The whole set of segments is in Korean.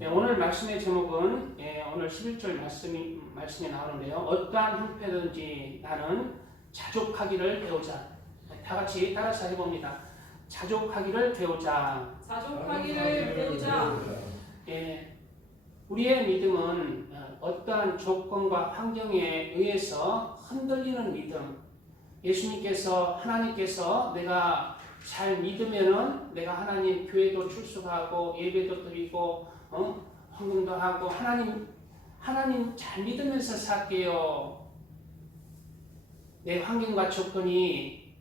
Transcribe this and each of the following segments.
네, 오늘 말씀의 제목은 오늘 11절 말씀이 나오는데요. 어떠한 형편이든지 나는 자족하기를 배우자. 다 같이 따라서 해봅니다. 자족하기를 배우자. 자족하기를 배우자. 우리의 믿음은 어떠한 조건과 환경에 의해서 흔들리는 믿음. 예수님께서 하나님께서 내가 잘 믿으면은 내가 하나님 교회도 출석하고 예배도 드리고 헌금도 하고 하나님 잘 믿으면서 살게요. 내 환경과 조건이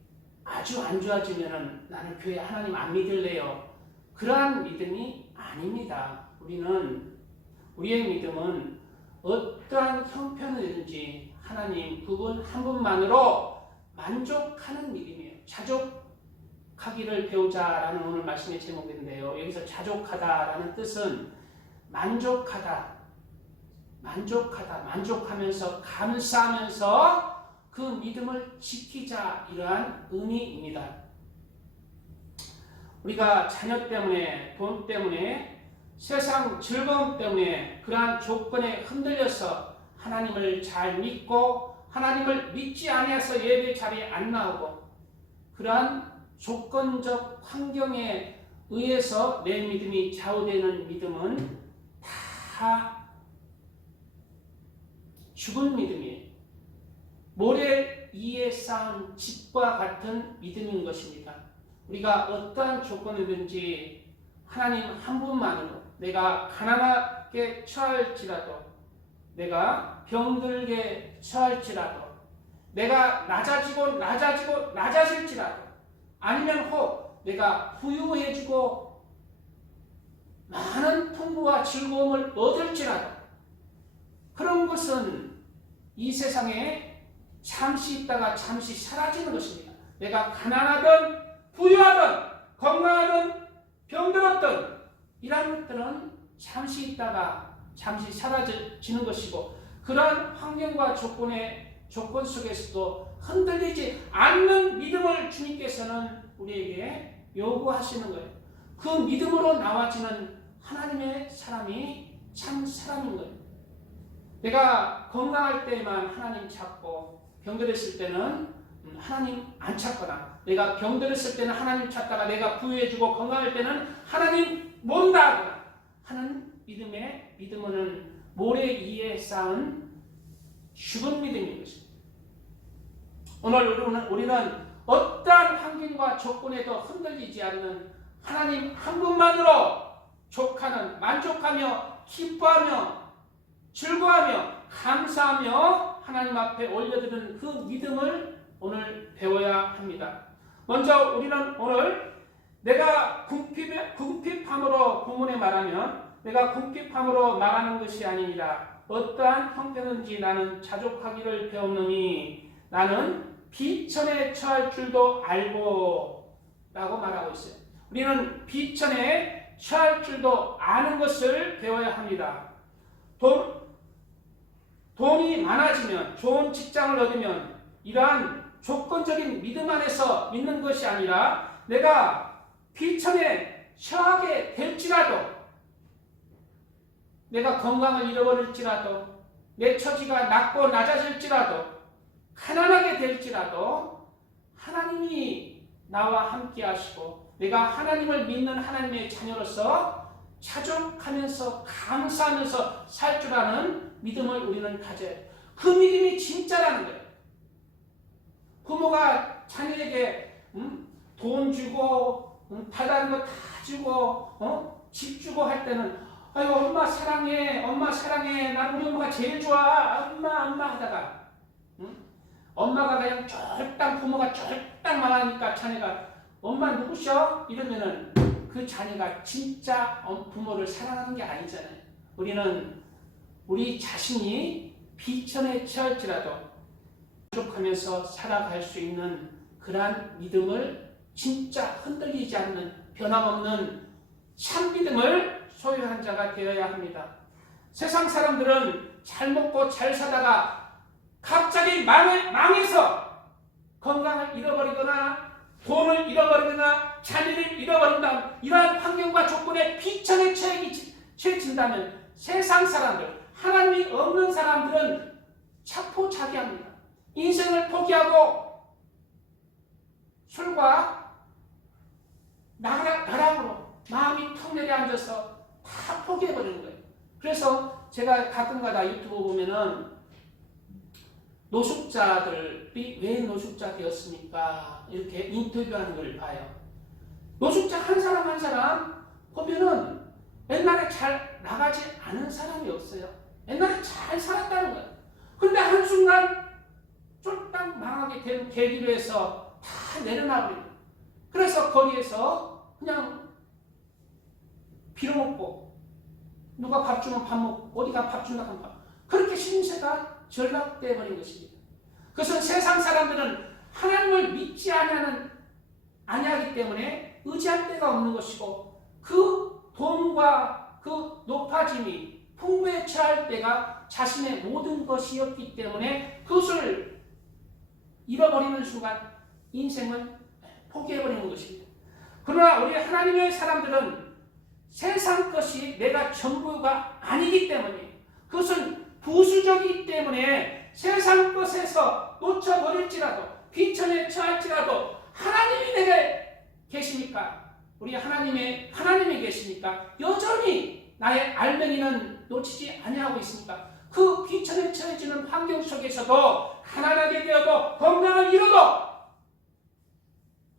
아주 안 좋아지면은 나는 교회 하나님 안 믿을래요. 그러한 믿음이 아닙니다. 우리의 믿음은 어떠한 형편이든지 하나님 그분 한 분만으로 만족하는 믿음이에요. 자족하기를 배우자라는 오늘 말씀의 제목인데요. 여기서 자족하다라는 뜻은 만족하면서 감사하면서 그 믿음을 지키자 이러한 의미입니다. 우리가 자녀 때문에 돈 때문에 세상 즐거움 때문에 그러한 조건에 흔들려서 하나님을 잘 믿고 하나님을 믿지 아니해서 예배 자리에 안 나오고 그러한 조건적 환경에 의해서 내 믿음이 좌우되는 믿음은 다 죽은 믿음이에요. 모래 위에 쌓은 집과 같은 믿음인 것입니다. 우리가 어떠한 조건이든지 하나님 한 분만으로 내가 가난하게 처할지라도 내가 병들게 처할지라도 내가 낮아질지라도 아니면 혹 내가 부유해지고 많은 풍부와 즐거움을 얻을지라도 그런 것은 이 세상에 잠시 있다가 잠시 사라지는 것입니다. 내가 가난하든 부유하든 건강하든 병들었든 이런 것들은 잠시 있다가 잠시 사라지는 것이고 그러한 환경과 조건 속에서도 흔들리지 않는 믿음을 주님께서는 우리에게 요구하시는 거예요. 그 믿음으로 나와지는 하나님의 사람이 참 사람인 거예요. 내가 건강할 때만 하나님 찾고 병들었을 때는 하나님 안 찾거나 내가 병들었을 때는 하나님 찾다가 내가 부유해지고 건강할 때는 하나님 모른다 하는 믿음은 모래 위에 쌓은 죽은 믿음인 것입니다. 오늘 우리는 어떠한 환경과 조건에도 흔들리지 않는 하나님 한 분만으로 만족하며 기뻐하며 즐거워하며 감사하며 하나님 앞에 올려드리는 그 믿음을 오늘 배워야 합니다. 먼저 우리는 오늘 내가 궁핍함으로 본문에 말하면 내가 궁핍함으로 말하는 것이 아니니라 어떠한 형편인지 나는 자족하기를 배웠느니 나는 비천에 처할 줄도 알고 라고 말하고 있어요. 우리는 비천에 처할 줄도 아는 것을 배워야 합니다. 돈이 많아지면 좋은 직장을 얻으면 이러한 조건적인 믿음 안에서 믿는 것이 아니라 내가 비천에 처하게 될지라도 내가 건강을 잃어버릴지라도 내 처지가 낮고 낮아질지라도 가난하게 될지라도 하나님이 나와 함께 하시고 내가 하나님을 믿는 하나님의 자녀로서 자족하면서 감사하면서 살 줄 아는 믿음을 우리는 가져야 해요. 그 믿음이 진짜라는 거예요. 부모가 자녀에게 돈 주고 달라는 거 다 주고 집 주고 할 때는 아유 엄마 사랑해 난 우리 엄마가 제일 좋아 엄마 하다가 엄마가 그냥 부모가 쫄딱 말하니까 자녀가 엄마 누구셔? 이러면은 그 자녀가 진짜 부모를 사랑하는 게 아니잖아요. 우리는 우리 자신이 비천에 처할지라도 만족하면서 살아갈 수 있는 그러한 믿음을 진짜 흔들리지 않는 변함없는 참 믿음을 소유한 자가 되어야 합니다. 세상 사람들은 잘 먹고 잘 사다가 갑자기 망해서 건강을 잃어버리거나 돈을 잃어버리거나 자녀를 잃어버린다. 이러한 환경과 조건에 비천에 취해진다면 세상 사람들, 하나님이 없는 사람들은 자포자기합니다. 인생을 포기하고 술과 나락으로 마음이 턱 내려앉아서 다 포기해버리는 거예요. 그래서 제가 가끔가다 유튜브 보면은 노숙자들이 왜 노숙자 되었습니까? 이렇게 인터뷰하는 걸 봐요. 노숙자 한 사람 한 사람 보면은 옛날에 잘 나가지 않은 사람이 없어요. 옛날에 잘 살았다는 거예요. 근데 한순간 쫄딱 망하게 된 계기로 해서 다 내려놔버려요. 그래서 거리에서 그냥 빌어먹고 누가 밥 주면 밥 먹고 어디가 밥 준다 하면 밥. 그렇게 신세가 전락되어 버린 것입니다. 그것은 세상 사람들은 하나님을 믿지 아니하기 때문에 의지할 데가 없는 것이고 그 돈과 그 높아짐이 풍부에 처할 때가 자신의 모든 것이었기 때문에 그것을 잃어버리는 순간 인생은 포기해버리는 것입니다. 그러나 우리 하나님의 사람들은 세상 것이 내가 전부가 아니기 때문에 그것은 부수적이기 때문에 세상 것에서 놓쳐버릴지라도 비천에 처할지라도 하나님이 내게 계시니까 우리 하나님이 계시니까 여전히 나의 알맹이는 놓치지 아니하고 있으니까 그 비천에 처해지는 환경 속에서도 가난하게 되어도 건강을 잃어도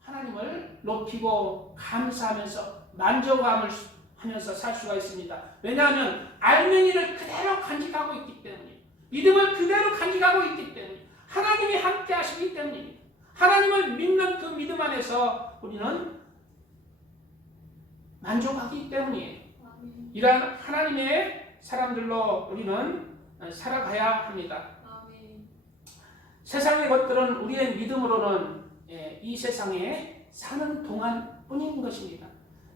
하나님을 높이고 감사하면서 만족함을 하면서 살 수가 있습니다. 왜냐하면 알맹이를 그대로 간직하고 있기 때문에 믿음을 그대로 간직하고 있기 때문에 하나님이 함께 하시기 때문입니다. 하나님을 믿는 그 믿음 안에서 우리는 만족하기 때문이에요. 이러한 하나님의 사람들로 우리는 살아가야 합니다. 세상의 것들은 우리의 믿음으로는 이 세상에 사는 동안 뿐인 것입니다.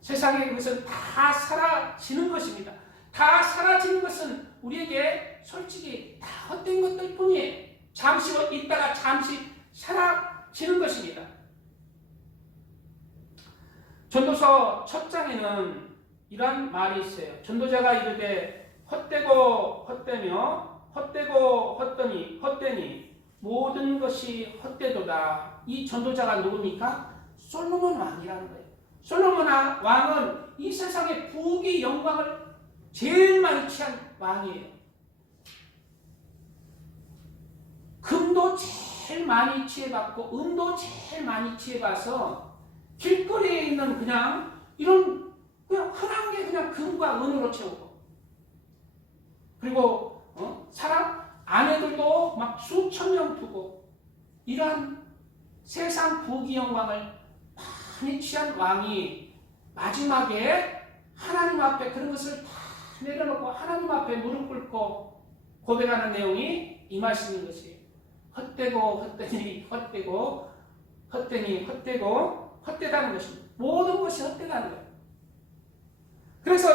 세상의 것은 다 사라지는 것입니다. 다 사라지는 것은 우리에게 솔직히 다 헛된 것들 뿐이에요. 잠시 있다가 잠시 사라지는 것입니다. 전도서 첫 장에는 이런 말이 있어요. 전도자가 이르되 헛되고 헛되며 헛되고 헛되니 모든 것이 헛되도다. 이 전도자가 누굽니까? 솔로몬 왕이라는 거예요. 솔로몬 왕은 이 세상의 부귀 영광을 제일 많이 취한 왕이에요. 금도 제일 많이 취해봤고 은도 제일 많이 취해봐서 길거리에 있는 그냥 이런 그냥 흔한 게 그냥 금과 은으로 채우고 그리고 사람 아내들도 막 수천 명 두고 이러한 세상 부귀 영광을 많이 취한 왕이 마지막에 하나님 앞에 그런 것을 다 내려놓고 하나님 앞에 무릎 꿇고 고백하는 내용이 이 말씀인 것이에요. 헛되고 헛되니 헛되고 헛되니 헛되고 헛되다는 것입니다. 모든 것이 헛되다는 거예요. 그래서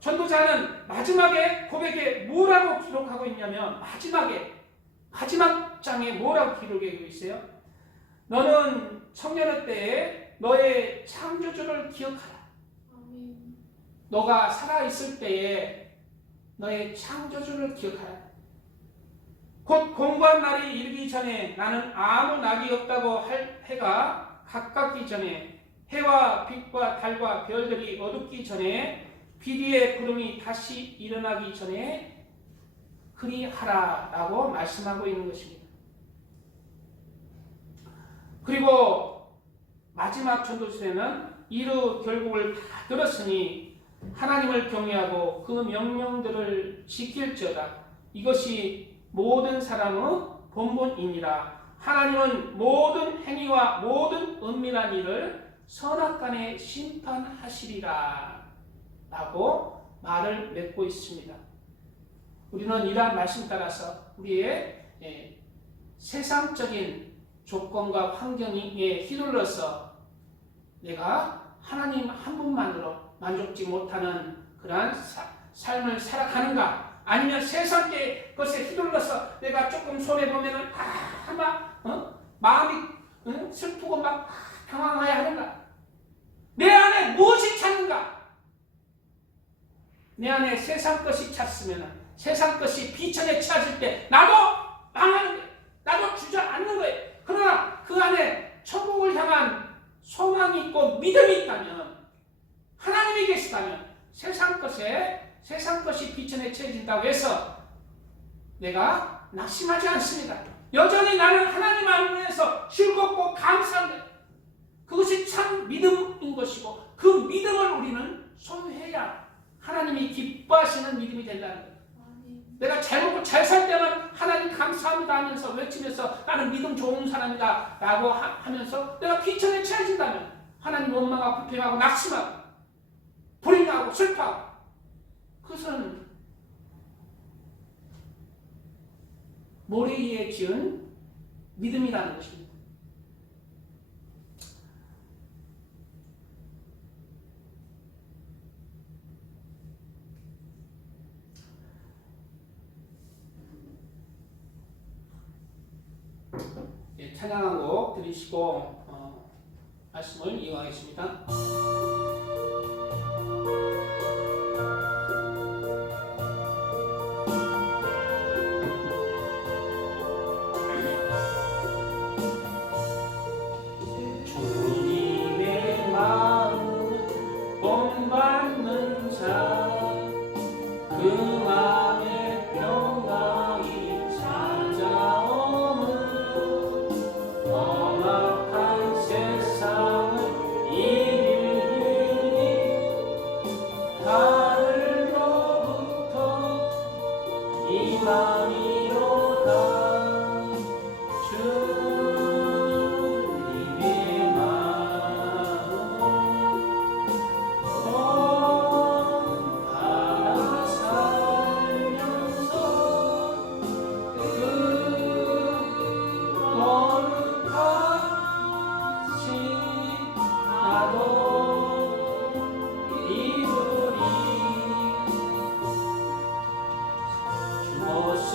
전도자는 마지막에 고백에 뭐라고 기록하고 있냐면 마지막 장에 뭐라고 기록하고 있어요? 너는 청년의 때에 너의 창조주를 기억하라. 너가 살아있을 때에 너의 창조주를 기억하라. 곧 공고한 날이 이르기 전에 나는 아무 낙이 없다고 할 해가 가깝기 전에 해와 빛과 달과 별들이 어둡기 전에 비리의 구름이 다시 일어나기 전에 그리하라라고 말씀하고 있는 것입니다. 그리고 마지막 전도서에는 이루 결국을 다 들었으니 하나님을 경외하고 그 명령들을 지킬지어다. 이것이 모든 사람의 본분이니라. 하나님은 모든 행위와 모든 은밀한 일을 선악간에 심판하시리라 라고 말을 맺고 있습니다. 우리는 이러한 말씀 따라서 우리의 세상적인 조건과 환경에 휘둘러서 내가 하나님 한 분만으로 만족지 못하는 그러한 삶을 살아가는가, 아니면 세상의 것에 휘둘러서 내가 조금 손해보면은 마음이 슬프고 막 당황해야 하는가? 내 안에 무엇이 찾는가? 내 안에 세상 것이 찼으면 세상 것이 비천에 차질 때 나도 망하는 거예요. 나도 주저앉는 거예요. 그러나 그 안에 천국을 향한 소망이 있고 믿음이 있다면, 하나님이 계시다면 세상 것이 비천에 채진다고 해서 내가 낙심하지 않습니다. 여전히 나는 하나님 안에서 즐겁고 감사한 거예요. 그것이 참 믿음인 것이고, 그 믿음을 우리는 소유해야 하나님이 기뻐하시는 믿음이 된다는 거예요. 내가 잘 먹고 잘 살 때만 하나님 감사합니다 하면서 외치면서 나는 믿음 좋은 사람이다 라고 하면서 내가 비천에 채워진다면 하나님 원망하고 불평하고 낙심하고 불행하고 슬퍼하고, 그것은 모래 위에 지은 믿음이라는 것입니다. 찬양 한 곡 들으시고 말씀을 이어가겠습니다. 주님의 마음 본받는 자, 그 마음의 평강이 찾아오는 험악한 세상을 이기니 하늘로부터 임함이로다. 주님의 마음 받아 살면서 그 거룩하신 나도 이루리. 주모신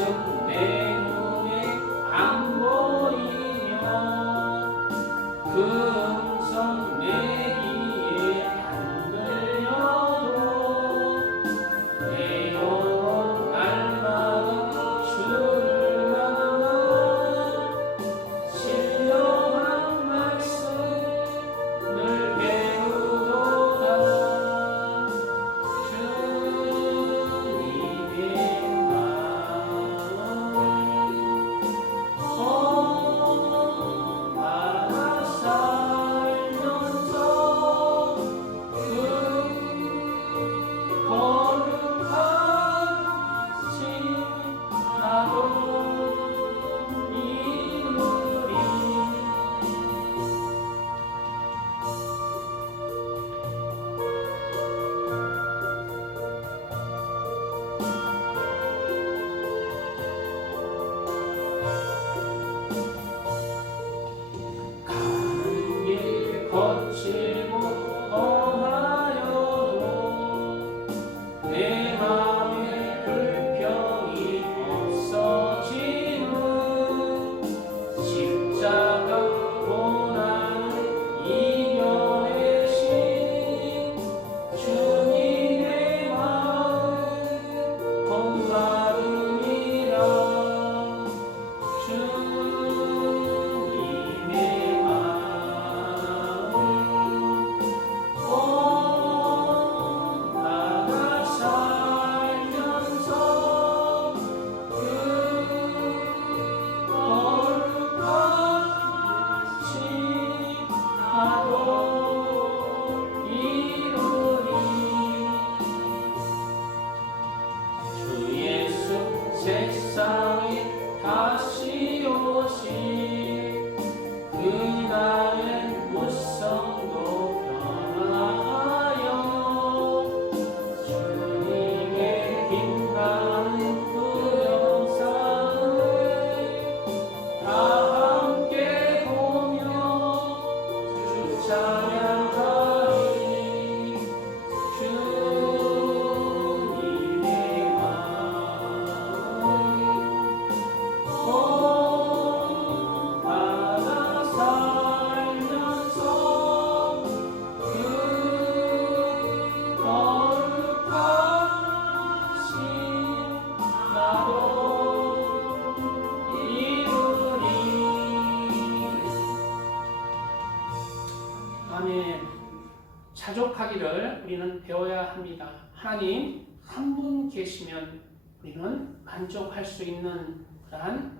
자족하기를 우리는 배워야 합니다. 하나님 한 분 계시면 우리는 만족할 수 있는 그러한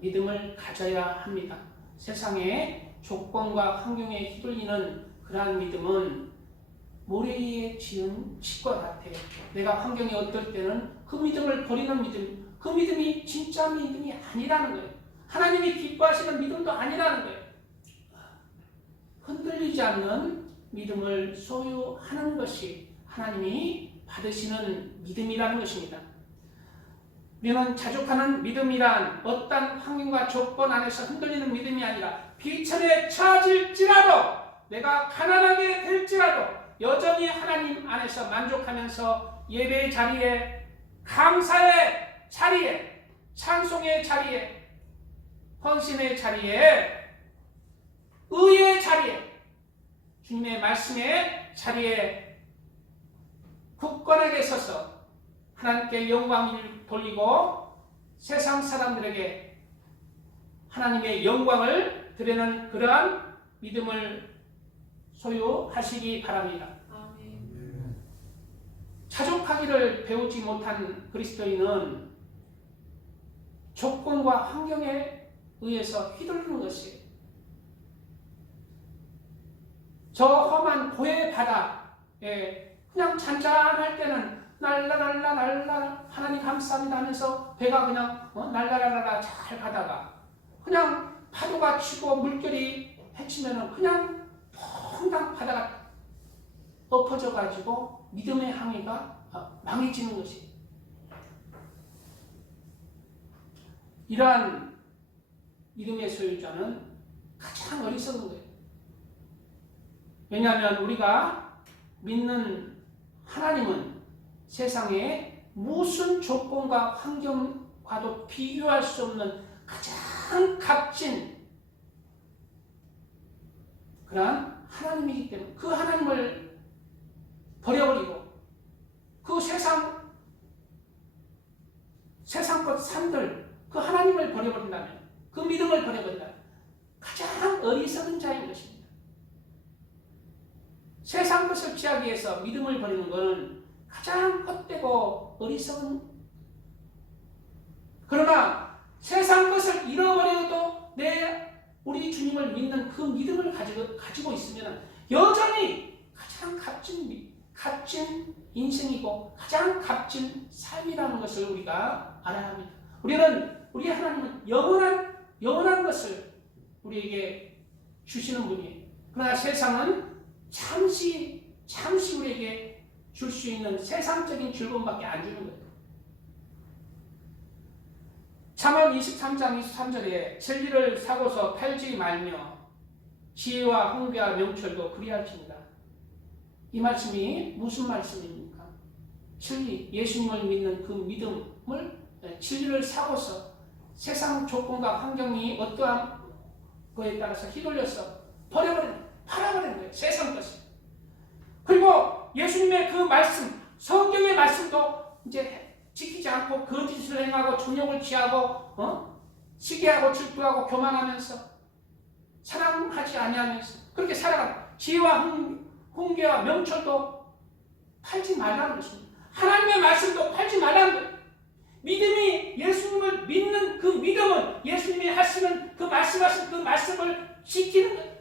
믿음을 가져야 합니다. 세상의 조건과 환경에 휘둘리는 그러한 믿음은 모래 위에 지은 집과 같아요. 내가 환경이 어떨 때는 그 믿음을 버리는 믿음, 그 믿음이 진짜 믿음이 아니라는 거예요. 하나님이 기뻐하시는 믿음도 아니라는 거예요. 흔들리지 않는 믿음을 소유하는 것이 하나님이 받으시는 믿음이라는 것입니다. 우리는 자족하는 믿음이란 어떤 환경과 조건 안에서 흔들리는 믿음이 아니라 비천에 처질지라도 내가 가난하게 될지라도 여전히 하나님 안에서 만족하면서 예배의 자리에, 감사의 자리에, 찬송의 자리에, 헌신의 자리에, 의의 자리에, 주님의 말씀의 자리에 굳건하게 서서 하나님께 영광을 돌리고 세상 사람들에게 하나님의 영광을 드리는 그러한 믿음을 소유하시기 바랍니다. 아멘. 자족하기를 배우지 못한 그리스도인은 조건과 환경에 의해서 휘둘리는 것이에요. 저 험한 고해 바다에 그냥 잔잔할 때는 날라날라 하나님 감사합니다 하면서 배가 그냥 날라라라 잘 가다가 그냥 파도가 치고 물결이 헤치면은 그냥 퐁당 바다가 엎어져 가지고 믿음의 항해가 망해지는 것이. 이러한 믿음의 소유자는 가장 어리석은 거예요. 왜냐하면 우리가 믿는 하나님은 세상에 무슨 조건과 환경과도 비교할 수 없는 가장 값진 그러한 하나님이기 때문에 그 하나님을 버려버리고 그 세상껏 산들 그 하나님을 버려버린다면 그 믿음을 버려버린다면 가장 어리석은 자인 것입니다. 세상 것을 취하기 위해서 믿음을 버리는 것은 가장 헛되고 어리석은. 그러나 세상 것을 잃어버려도 우리 주님을 믿는 그 믿음을 가지고 있으면 여전히 가장 값진 인생이고 가장 값진 삶이라는 것을 우리가 알아야 합니다. 우리 하나님은 영원한 것을 우리에게 주시는 분이에요. 그러나 세상은 잠시 우리에게 줄 수 있는 세상적인 즐거움밖에 안 주는 거예요. 잠언 23장 23절에 진리를 사고서 팔지 말며 지혜와 훈계와 명철도 그리할지니라. 이 말씀이 무슨 말씀입니까? 진리, 예수님을 믿는 그 믿음을 진리를 사고서 세상 조건과 환경이 어떠한 거에 따라서 휘둘려서 팔아버리는 거예요. 세상 것을. 그리고 예수님의 그 말씀, 성경의 말씀도 이제 지키지 않고 거짓을 행하고 존욕을 취하고 시기하고 질투하고 교만하면서 사랑하지 아니하면서 그렇게 살아가는 지혜와 훈계와 명철도 팔지 말라는 것입니다. 하나님의 말씀도 팔지 말라는 거예요. 믿음이 예수님을 믿는 그 믿음은 예수님이 하시는 그 말씀하신 그 말씀을 지키는 거예요.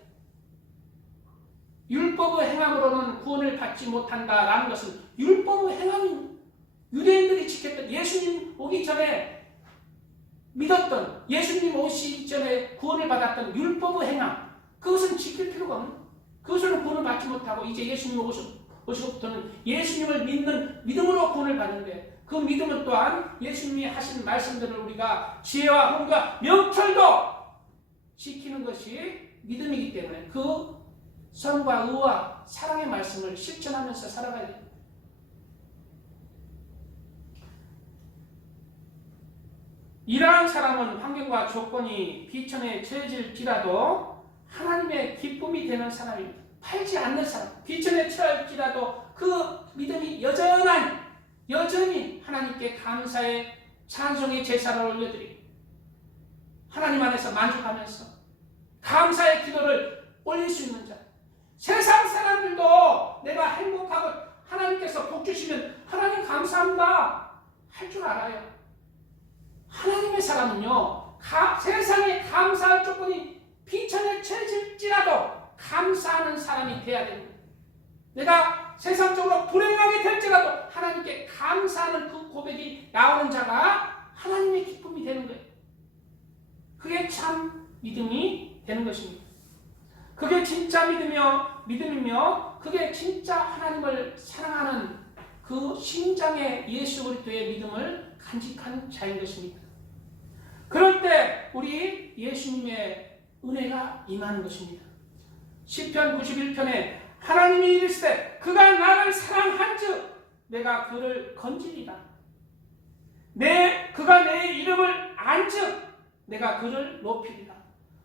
율법의 행함으로는 구원을 받지 못한다라는 것은 율법의 행함입니다. 유대인들이 지켰던 예수님 오기 전에 믿었던 예수님 오시기 전에 구원을 받았던 율법의 행함 그것은 지킬 필요가 없는 거예요. 그것으로 구원을 받지 못하고 이제 예수님 오시고부터는 예수님을 믿는 믿음으로 구원을 받는데 그 믿음은 또한 예수님이 하신 말씀들을 우리가 지혜와 훈계와 명철도 지키는 것이 믿음이기 때문에 그 선과 의와 사랑의 말씀을 실천하면서 살아가야 됩니다. 이러한 사람은 환경과 조건이 비천에 처해질지라도 하나님의 기쁨이 되는 사람입니다. 팔지 않는 사람, 비천에 처할지라도 그 믿음이 여전히 하나님께 감사의 찬송의 제사를 올려드리고 하나님 안에서 만족하면서 감사의 기도를 올릴 수 있는 자, 세상 사람들도 내가 행복하고 하나님께서 복 주시면 하나님 감사합니다 할 줄 알아요. 하나님의 사람은요, 세상에 감사할 조건이 비천에 처해질지라도 감사하는 사람이 돼야 됩니다. 내가 세상적으로 불행하게 될지라도 하나님께 감사하는 그 고백이 나오는 자가 하나님의 기쁨이 되는 거예요. 그게 참 믿음이 되는 것입니다. 그게 진짜 믿음이며 그게 진짜 하나님을 사랑하는 그 심장의 예수 그리스도의 믿음을 간직한 자인 것입니다. 그럴 때 우리 예수님의 은혜가 임하는 것입니다. 시편 91편에 하나님이 이르시되 그가 나를 사랑한즉 내가 그를 건지리라. 그가 내 이름을 안즉 내가 그를 높이리라.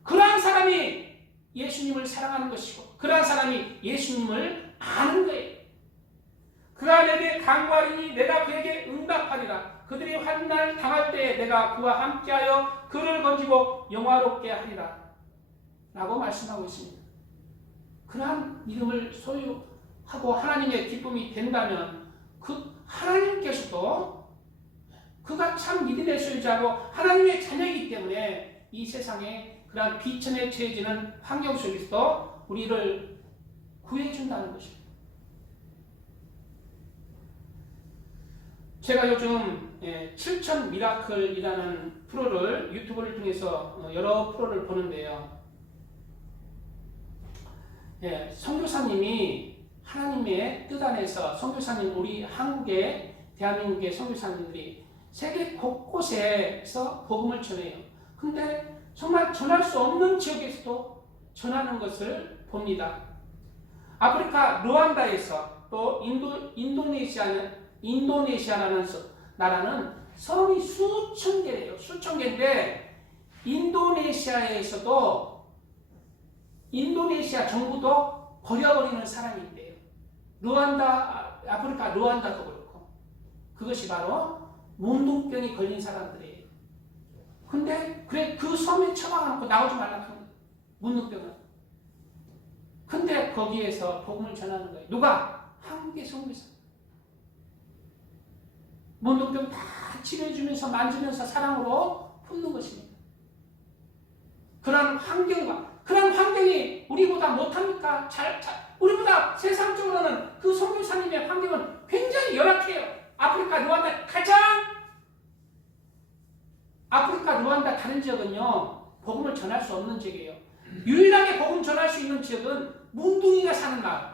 그러한 사람이 예수님을 사랑하는 것이고 그러한 사람이 예수님을 아는 거예요. 그가 내게 간구하리니 내가 그에게 응답하리라. 그들이 환난을 당할 때에 내가 그와 함께하여 그를 건지고 영화롭게 하리라 라고 말씀하고 있습니다. 그러한 믿음을 소유하고 하나님의 기쁨이 된다면 그 하나님께서도 그가 참 믿음의 소유자고 하나님의 자녀이기 때문에 이 세상에 그러한 비천에 처해지는 환경 속에서도 우리를 구해준다는 것입니다. 제가 요즘 7천 미라클이라는 프로를 유튜브를 통해서 여러 프로를 보는데요. 선교사님이 하나님의 뜻 안에서 선교사님 우리 한국의 대한민국의 선교사님들이 세계 곳곳에서 복음을 전해요. 근데 정말 전할 수 없는 지역에서도 전하는 것을 봅니다. 아프리카 루안다에서 또 인도네시아라는 나라는 섬이 수천 개래요. 수천 개인데 인도네시아에서도 인도네시아 정부도 버려버리는 사람이 있대요. 아프리카 루안다도 그렇고 그것이 바로 문둥병이 걸린 사람들이에요. 근데 그래 그 섬에 처박아놓고 나오지 말라고 하는 거예요. 문둥병은. 근데 거기에서 복음을 전하는 거예요. 누가? 한국의 선교사. 문둥병 다 치료해주면서 만지면서 사랑으로 품는 것입니다. 그런 환경이 우리보다 못합니까? 우리보다 세상적으로는 그 선교사님의 환경은 굉장히 열악해요. 아프리카 루안다 다른 지역은요 복음을 전할 수 없는 지역이에요. 유일하게 복음 전할 수 있는 지역은 문둥이가 사는 마을.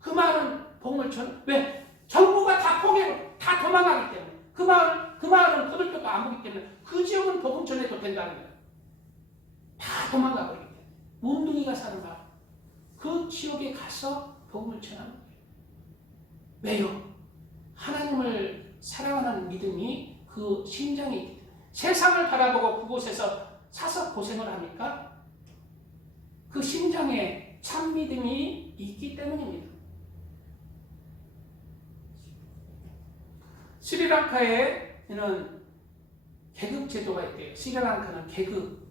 그 마을은 복음을 왜? 정부가 다 포기하고 다 도망가기 때문에 그 마을은 거들떠도 안 보기 때문에 그 지역은 복음 전해도 된다는 거예요. 다 도망가 버리기 때문에 문둥이가 사는 마을. 그 지역에 가서 복음을 전하는 거예요. 왜요? 하나님을 사랑하는 믿음이 그 심장에 있기 때문에. 세상을 바라보고 그곳에서 사서 고생을 합니까? 그 심장에 참 믿음이 있기 때문입니다. 스리랑카에는 계급 제도가 있대요. 스리랑카는 계급.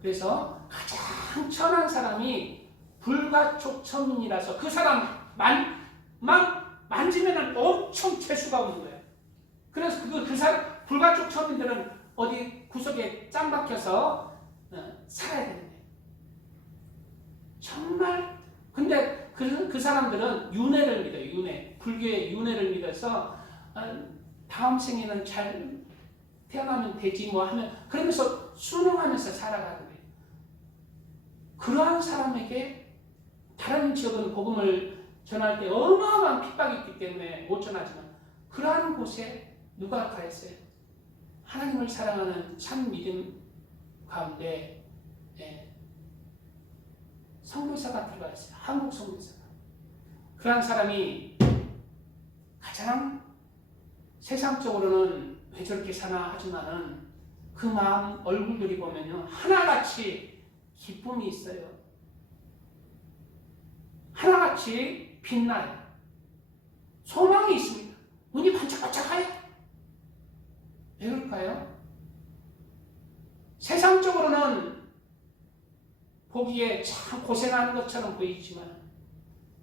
그래서 가장 천한 사람이 불가촉천민이라서 그 사람 만지면 엄청 재수가 오는 거예요. 그래서 그 사람 불가촉천민들은 어디 구석에 짱 박혀서 살아야 되는 거예요. 정말. 근데 그 사람들은 윤회를 믿어요. 불교의 윤회를 믿어서 다음 생에는 잘 태어나면 되지 뭐 하면 그러면서 순응하면서 살아가는 거예요. 그러한 사람에게 다른 지역은 복음을 전할 때 어마어마한 핍박이 있기 때문에 못 전하지만 그러한 곳에 누가 가했어요? 하나님을 사랑하는 참 믿음 가운데 선교사가 들어가 있어요. 한국 선교사가. 그러한 사람이 가장 세상적으로는 왜 저렇게 사나 하지만은 그 마음 얼굴들이 보면요 하나같이 기쁨이 있어요. 하나같이 빛나요. 소망이 있습니다. 눈이 반짝반짝해요. 왜 그럴까요? 세상적으로는 보기에 참 고생하는 것처럼 보이지만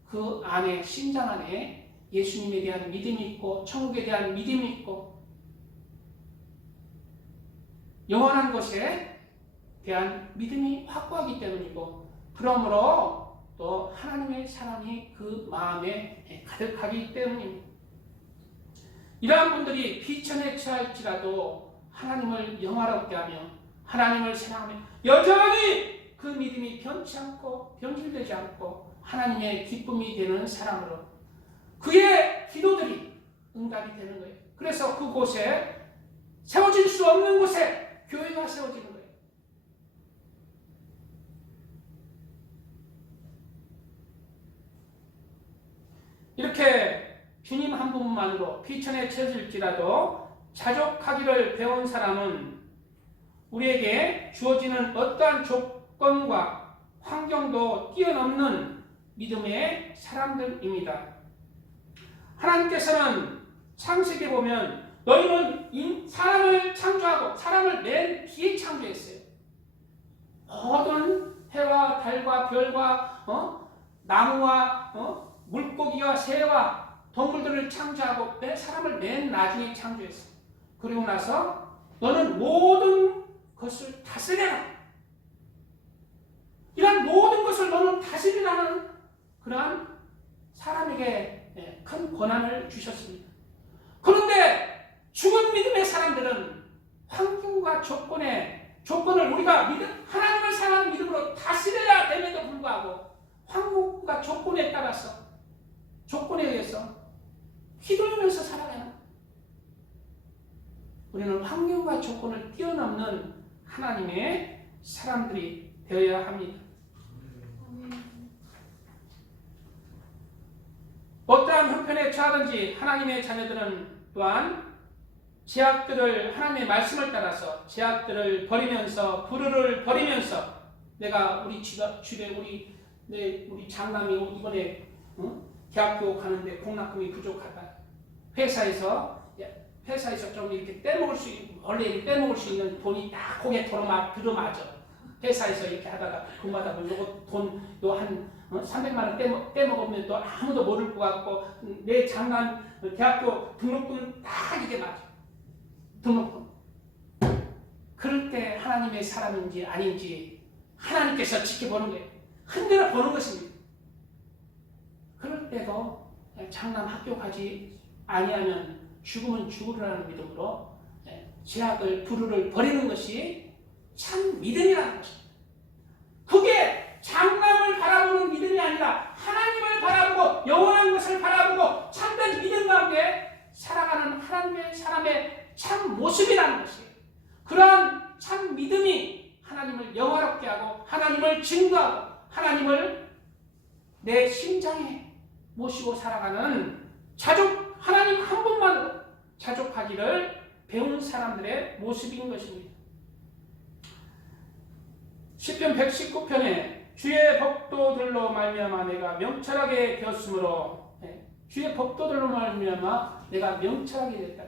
그 안에 심장 안에 예수님에 대한 믿음이 있고 천국에 대한 믿음이 있고 영원한 것에 대한 믿음이 확고하기 때문이고 그러므로 또 하나님의 사랑이 그 마음에 가득하기 때문입니다. 이러한 분들이 비천에 처할지라도 하나님을 영화롭게 하며 하나님을 사랑하며 여전히 그 믿음이 변치 않고 변질되지 않고 하나님의 기쁨이 되는 사람으로 그의 기도들이 응답이 되는 거예요. 그래서 그곳에 세워질 수 없는 곳에 교회가 세워지는 거예요. 이렇게 주님 한 분만으로 비천에 처질지라도 자족하기를 배운 사람은 우리에게 주어지는 어떠한 조건과 환경도 뛰어넘는 믿음의 사람들입니다. 하나님께서는 창세기에 보면 너희는 사람을 창조하고 사람을 맨 뒤에 창조했어요. 모든 해와 달과 별과 나무와 물고기와 새와 동물들을 창조하고 사람을 맨 나중에 창조했어요. 그리고 나서 너는 모든 것을 다스려라. 이런 모든 것을 너는 다스리라는 그러한 사람에게 큰 권한을 주셨습니다. 그런데 죽은 믿음의 사람들은 환경과 조건을 우리가 하나님을 사랑하는 믿음으로 다스려야 됨에도 불구하고 환경과 조건에 따라서 조건에 의해서 휘둘리면서 살아가는 우리는 환경과 조건을 뛰어넘는 하나님의 사람들이 되어야 합니다. 어떠한 형편에 처하든지 하나님의 자녀들은 또한 제약들을 하나님의 말씀을 따라서 제약들을 버리면서 불의를 버리면서 내가 우리 집에 우리 장남이 이번에 대학교 가는데 공납금이 부족하다. 회사에서 좀 이렇게 원래 떼먹을 수 있는 돈이 딱 고개 들어맞아. 회사에서 이렇게 하다가 근무하다 보면 요거 한 300만 원 떼먹으면 또 아무도 모를 것 같고 내 장남 대학교 등록금 딱 이게 맞아. 등록금. 그럴 때 하나님의 사람인지 아닌지 하나님께서 지켜보는 거예요. 흔들어 보는 것입니다. 그럴 때도 장남 학교 가지 아니하면 죽으면 죽으라는 믿음으로 제약을 불의를 버리는 것이 참 믿음이라는 것입니다. 그게 장남을 바라보는 믿음이 아니라 하나님을 바라보고 영원한 것을 바라보고 참된 믿음 가운데 살아가는 하나님의 사람의 참 모습이라는 것이에요. 그러한 참 믿음이 하나님을 영화롭게 하고 하나님을 증거하고 하나님을 내 심장에 모시고 살아가는 하나님 한 분만으로 자족하기를 배운 사람들의 모습인 것입니다. 시편 119편에 주의 법도들로 말미암아 내가 명철하게 되었으므로 주의 법도들로 말미암아 내가 명철하게 됐다.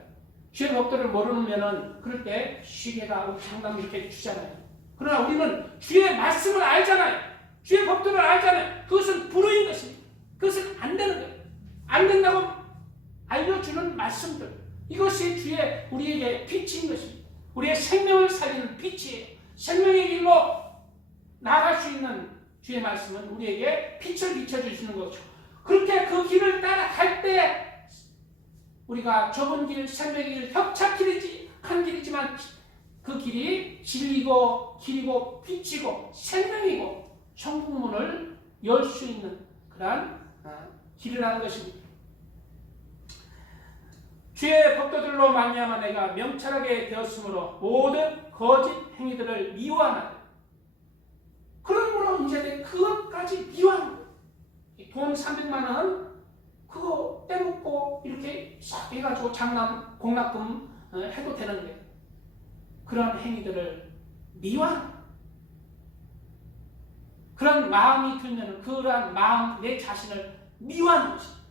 주의 법도를 모르면은 그럴 때 시계가 장담 이렇게 주잖아요. 그러나 우리는 주의 말씀을 알잖아요. 주의 법도를 알잖아요. 그것은 불의인 것입니다. 그것은 안 되는 거예요. 안 된다고 알려주는 말씀들. 이것이 주의 우리에게 빛인 것입니다. 우리의 생명을 살리는 빛이에요. 생명의 길로 나아갈 수 있는 주의 말씀은 우리에게 빛을 비춰주시는 거죠. 그렇게 그 길을 따라갈 때 우리가 좁은 길, 생명의 길, 협착한 길이지만 그 길이 진리고 길이고 빛이고 생명이고 천국문을 열 수 있는 그러한 길이라는 것입니다. 주의 법도들로 말미암아 내가 명철하게 되었으므로 모든 거짓 행위들을 미워하나. 그러므로 이제 그것까지 미워하는 거예요. 돈 300만 원 그거 떼먹고 이렇게 싹 해가지고 공납금 해도 되는 거예요. 그런 행위들을 미워하는 거예요. 그런 마음이 들면 그러한 마음 내 자신을 미워하는 것입니다.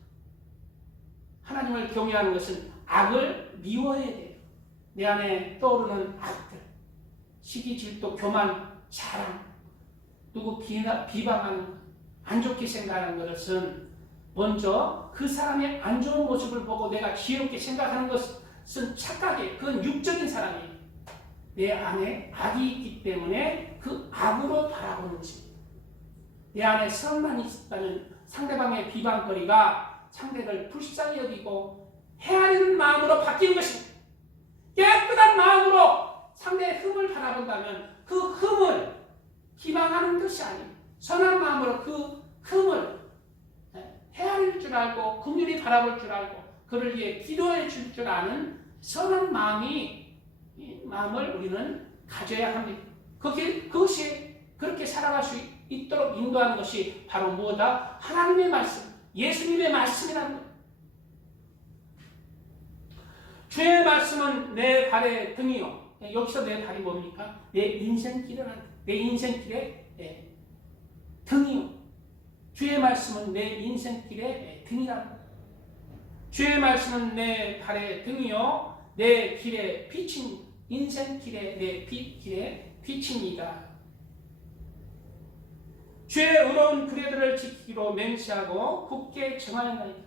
하나님을 경외하는 것은 악을 미워해야 돼요. 내 안에 떠오르는 악들, 시기, 질투, 교만, 자랑, 누구 비방하는 것, 안 좋게 생각하는 것은 먼저 그 사람의 안 좋은 모습을 보고 내가 지혜롭게 생각하는 것은 착각이에요. 그건 육적인 사람이에요. 내 안에 악이 있기 때문에 그 악으로 바라보는 것입니다. 내 안에 선만 있다는 상대방의 비방거리가 상대를 불쌍히 여기고 헤아리는 마음으로 바뀌는 것입니다. 깨끗한 마음으로 상대의 흠을 바라본다면 그 흠을 비방하는 것이 아니고 선한 마음으로 그 흠을 헤아릴 줄 알고 긍휼히 바라볼 줄 알고 그를 위해 기도해 줄 줄 아는 선한 마음을 우리는 가져야 합니다. 그것이 그렇게 살아갈 수 있도록 인도하는 것이 바로 무엇이다? 하나님의 말씀, 예수님의 말씀이라는 거예요. 주의 말씀은 내 발의 등이요. 여기서 내 발이 뭡니까? 내 인생길이라는 내 인생길의 등이요. 주의 말씀은 내 인생길의 등이라는 거예요. 주의 말씀은 내 발의 등이요. 내 길의 빛인 인생길의 내 길의 빛입니다. 주의 의로운 규례들을 지키기로 맹세하고 굳게 정하였나이다.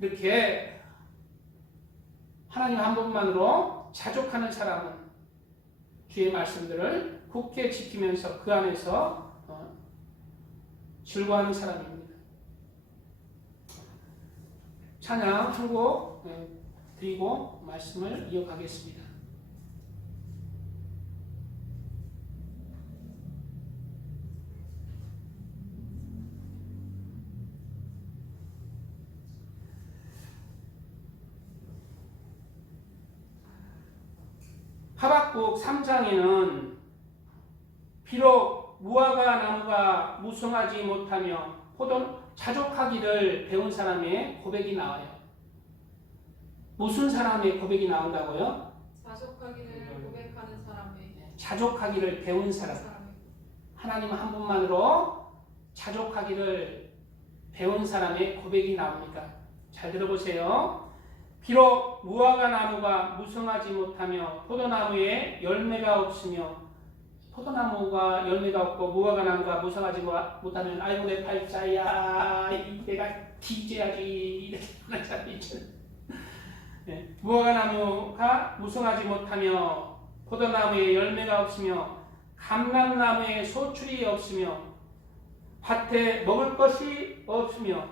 이렇게 하나님 한 분만으로 자족하는 사람은 주의 말씀들을 굳게 지키면서 그 안에서 즐거워하는 사람입니다. 찬양 한 곡 드리고 말씀을 이어가겠습니다. 하박국 3장에는 비록 무화과 나무가 무성하지 못하며 자족하기를 배운 사람의 고백이 나와요. 무슨 사람의 고백이 나온다고요? 자족하기를 고백하는 사람의 자족하기를 배운 사람. 하나님 한 분만으로 자족하기를 배운 사람의 고백이 나옵니다. 잘 들어보세요. 비록 무화과 나무가 무성하지 못하며 포도나무에 열매가 없으며 포도나무가 열매가 없고 무화과 나무가 무성하지 못하면 아이고 내 팔자야 내가 뒤져야지 이렇게 하는 사람이 있잖아요. 무화과 나무가 무성하지 못하며 포도나무에 열매가 없으며 감람나무에 소출이 없으며 밭에 먹을 것이 없으며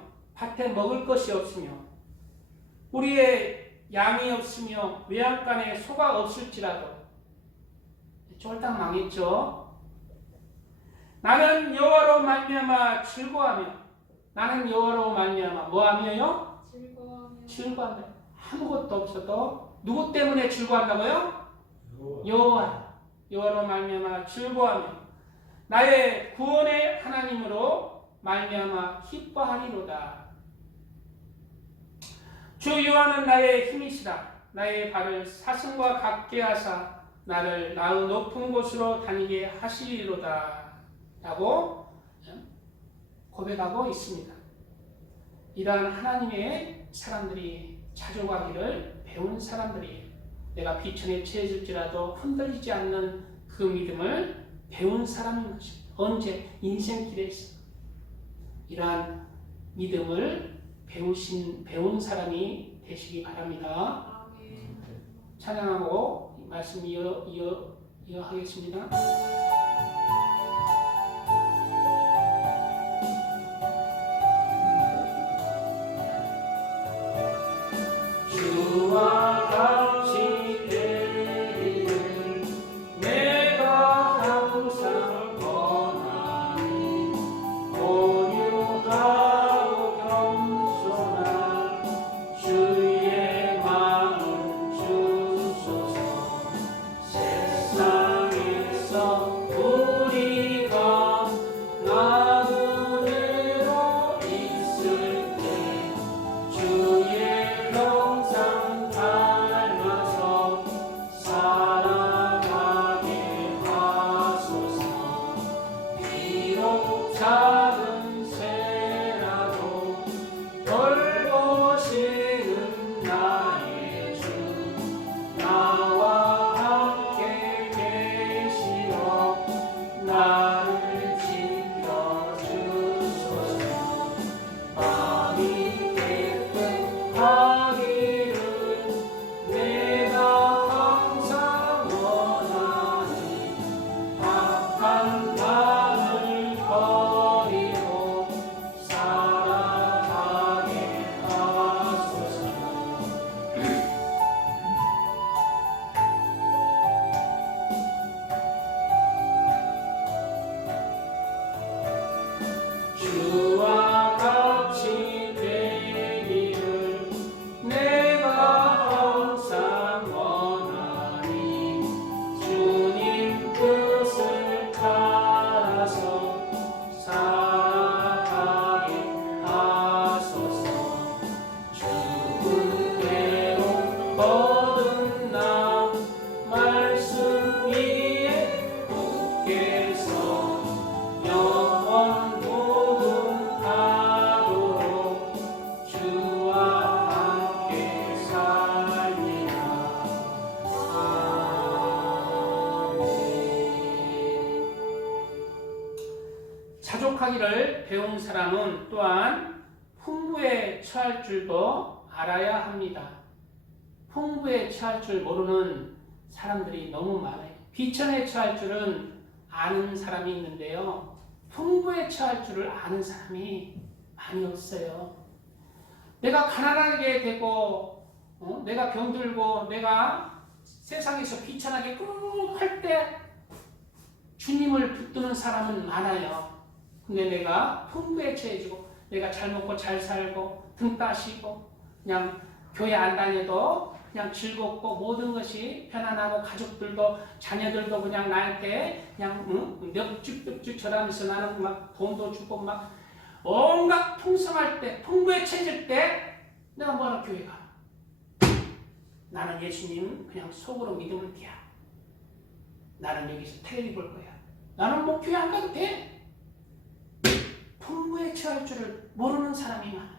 우리의 양이 없으며 외양간에 소가 없을지라도 쫄딱 망했죠. 나는 여호와로 말미암아 즐거워하며 나는 여호와로 말미암아 뭐하며요? 즐거워하며 아무것도 없어도 누구 때문에 즐거워한다고요? 여호와로 말미암아 즐거워하며 나의 구원의 하나님으로 말미암아 기뻐하리로다. 주 여호와는 나의 힘이시라. 나의 발을 사슴과 같게 하사 나를 나의 높은 곳으로 다니게 하시리로다 라고 고백하고 있습니다. 이러한 하나님의 사람들이 자족하기를 배운 사람들이 내가 비천에 처해질지라도 흔들리지 않는 그 믿음을 배운 사람인 것입니다. 언제? 인생길에서 이러한 믿음을 배운 사람이 되시기 바랍니다. 찬양하고 말씀 이어하겠습니다. 주와 같이 되기를 내가 항상 원하니 온유하고 겸손한 주의 마음 주소서. 세상에서 우리가 나그네로 있을 때 주의 형상 닮아서 살아가게 하소서. 비록 작은 새라도 돌보시는 나의 주 나와 함께 계시어 나를 지키시네. 부족하기를 배운 사람은 또한 풍부에 처할 줄도 알아야 합니다. 풍부에 처할 줄 모르는 사람들이 너무 많아요. 비천에 처할 줄은 아는 사람이 있는데요. 풍부에 처할 줄을 아는 사람이 많이 없어요. 내가 가난하게 되고 내가 병들고 내가 세상에서 비천하게 꾹 할 때 주님을 붙드는 사람은 많아요. 근데 내가 풍부에 처해지고 내가 잘 먹고 잘 살고 등 따시고 그냥 교회 안 다녀도 그냥 즐겁고 모든 것이 편안하고 가족들도 자녀들도 그냥 나한테 그냥 멱죽 절하면서 나는 막 돈도 주고 막 온갖 풍성할 때 풍부에 처해질 때 내가 뭐하러 교회 가? 나는 예수님 그냥 속으로 믿음을 띠야. 나는 여기서 텔레비 볼 거야. 나는 뭐 교회 안 가도 돼. 풍부에 처할 줄을 모르는 사람이 많아요.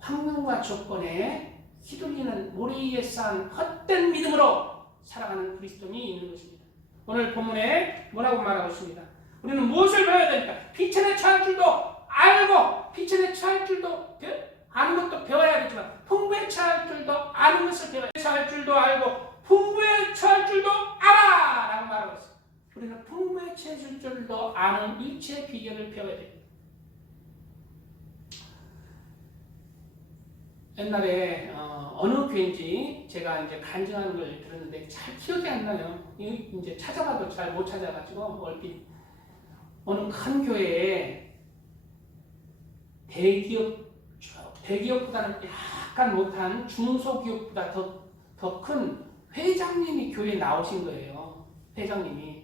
환경과 조건에 휘둘리는 모래 위에 쌓은 헛된 믿음으로 살아가는 그리스도인이 있는 것입니다. 오늘 본문에 뭐라고 말하고 있습니다. 우리는 무엇을 배워야 됩니까? 비천에 처할 줄도 알고 비천에 처할 줄도 아는 것도 배워야 되지만 풍부에 처할 줄도 아는 것을 배워야 처할 줄도 알고 풍부에 처할 줄도 알아! 라고 말하고 있습니다. 우리는 풍부에 처할 줄도 아는 일체의 비결을 배워야 됩니다. 옛날에 어느 교회인지 제가 이제 간증하는 걸 들었는데 잘 기억이 안 나요. 이제 찾아봐도 잘 못 찾아가지고 얼핏 어느 큰 교회에 대기업보다는 약간 못한 중소기업보다 더 큰 회장님이 교회에 나오신 거예요. 회장님이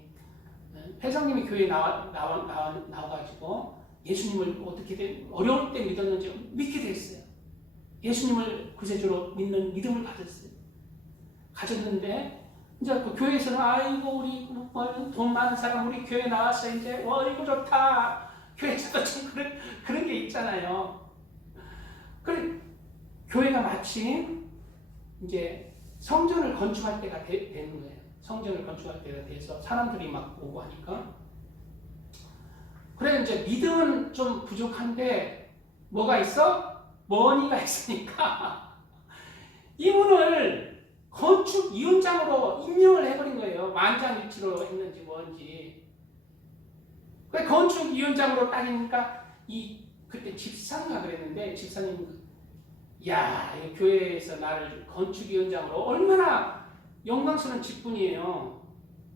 교회에 나와가지고 예수님을 어떻게든 어려울 때 믿었는지 믿게 됐어요. 예수님을 구세주로 믿는 믿음을 가졌는데 이제 그 교회에서는 아이고 우리 돈 많은 사람 우리 교회 나왔어 이제 이거 좋다. 교회에서도 좀 그런 게 있잖아요. 그래 교회가 마침 이제 성전을 건축할 때가 되는 거예요. 성전을 건축할 때가 돼서 사람들이 막 오고 하니까 그래 이제 믿음은 좀 부족한데 뭐가 있어? 머니가 있으니까 이분을 건축위원장으로 임명을 해버린 거예요. 만장일치로 했는지 뭔지. 그래 건축위원장으로 따지니까 그때 집사인가 그랬는데 집사님 야, 이 교회에서 나를 건축위원장으로 얼마나 영광스러운 직분이에요.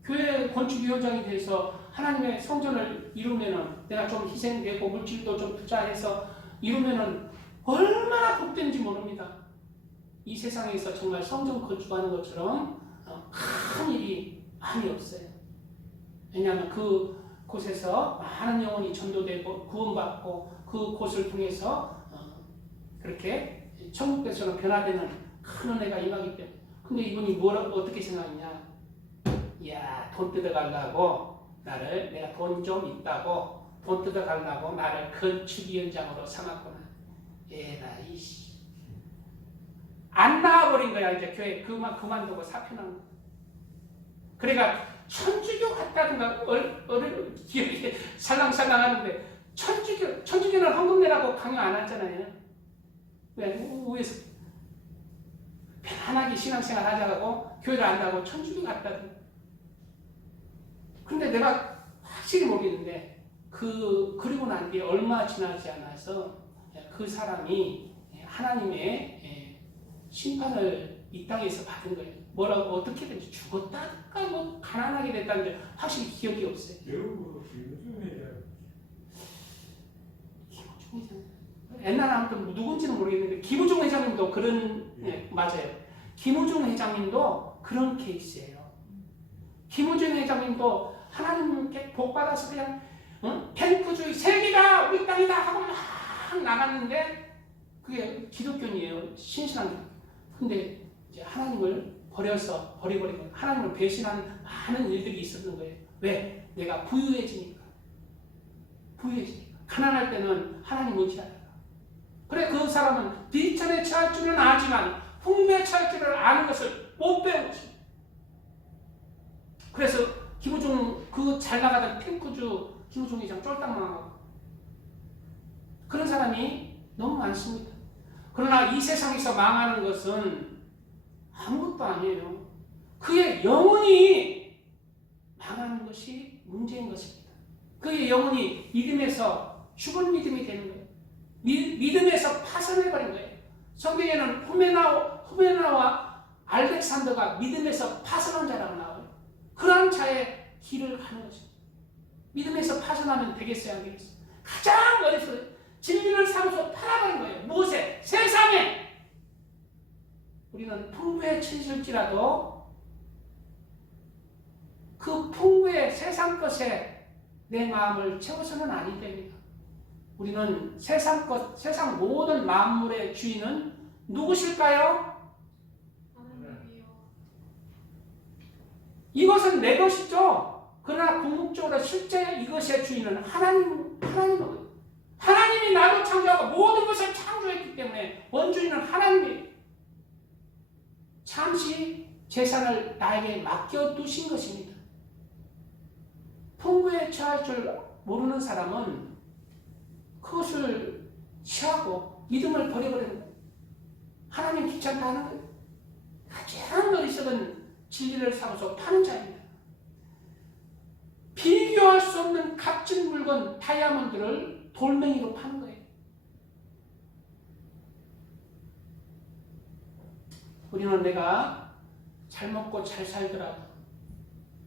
교회 건축위원장이 돼서 하나님의 성전을 이루면은 내가 좀 희생되고 물질도 좀 투자해서 이루면은 얼마나 복된지 모릅니다. 이 세상에서 정말 성전 건축하는 것처럼 큰 일이 많이 없어요. 왜냐하면 그 곳에서 많은 영혼이 전도되고 구원받고 그 곳을 통해서 그렇게 천국에서는 변화되는 큰 은혜가 임하기 때문에. 근데 이분이 어떻게 생각했냐? 이야, 돈 뜯어가려고 내가 돈 좀 있다고 돈 뜯어가려고 나를 건축위원장으로 삼았구나. 에라 이씨. 안 나와버린 거야. 이제 교회 그만두고 사표난 거. 그러니까 천주교 같다든가 기억이 살랑살랑 하는데 천주교는 헌금 내라고 강요 안 하잖아요. 왜? 위에서 편안하게 신앙생활 하자고 교회를 안 나가고 천주교 같다든가. 근데 내가 확실히 모르겠는데 그리고 난 뒤에 얼마 지나지 않아서 그 사람이 하나님의 심판을 이 땅에서 받은 거예요. 뭐라고 어떻게든지 죽었다든가 뭐 가난하게 됐다는데 확실히 기억이 없어요. 김우중 회장. 옛날에 아무튼 누군지는 모르겠는데 김우중 회장님도 그런 맞아요. 김우중 회장님도 그런 케이스예요. 김우중 회장님도 하나님께 복 받아서 그냥 탱크주의 세계가 우리 땅이다 하고 막 나갔는데 그게 기독교인이에요. 신신한. 근데 이제 하나님을 버려버리고 하나님을 배신한 많은 일들이 있었던 거예요. 왜? 내가 부유해지니까. 가난할 때는 하나님 의지하다가. 그래 그 사람은 비천에 처할 줄은 아지만 풍부에 처할 줄을 아는 것을 못 배운 것입니다. 그래서 김우중 그 잘 나가던 탱크주 김우중 회장 쫄딱 망하고 그런 사람이 너무 많습니다. 그러나 이 세상에서 망하는 것은 아무것도 아니에요. 그의 영혼이 망하는 것이 문제인 것입니다. 그의 영혼이 믿음에서 죽은 믿음이 되는 거예요. 믿음에서 파산해버린 거예요. 성경에는 후메나와 알렉산더가 믿음에서 파산한 자라고 나와요. 그러한 자의 길을 가는 거죠. 믿음에서 파산하면 되겠어요, 안 되겠어요? 가장 어려서 진리를 삼아서 팔아버린 거예요. 무엇에? 세상에! 우리는 풍부에 처해질지라도 그 풍부의 세상 것에 내 마음을 채워서는 아니 됩니다. 우리는 세상 모든 만물의 주인은 누구실까요? 하나님이요. 이것은 내 것이죠. 그러나 궁극적으로 실제 이것의 주인은 하나님이거든요. 하나님이 나도 창조하고 모든 것을 창조했기 때문에 원주인은 하나님이에요. 잠시 재산을 나에게 맡겨두신 것입니다. 풍부에 처할 줄 모르는 사람은 그것을 취하고 믿음을 버려버리는 거예요. 하나님 귀찮다 하는 거예요. 가장 어리석은 진리를 삼아서 파는 자입니다. 비교할 수 없는 값진 물건 다이아몬드를 돌멩이로 파는 거예요. 우리는 내가 잘 먹고 잘 살더라도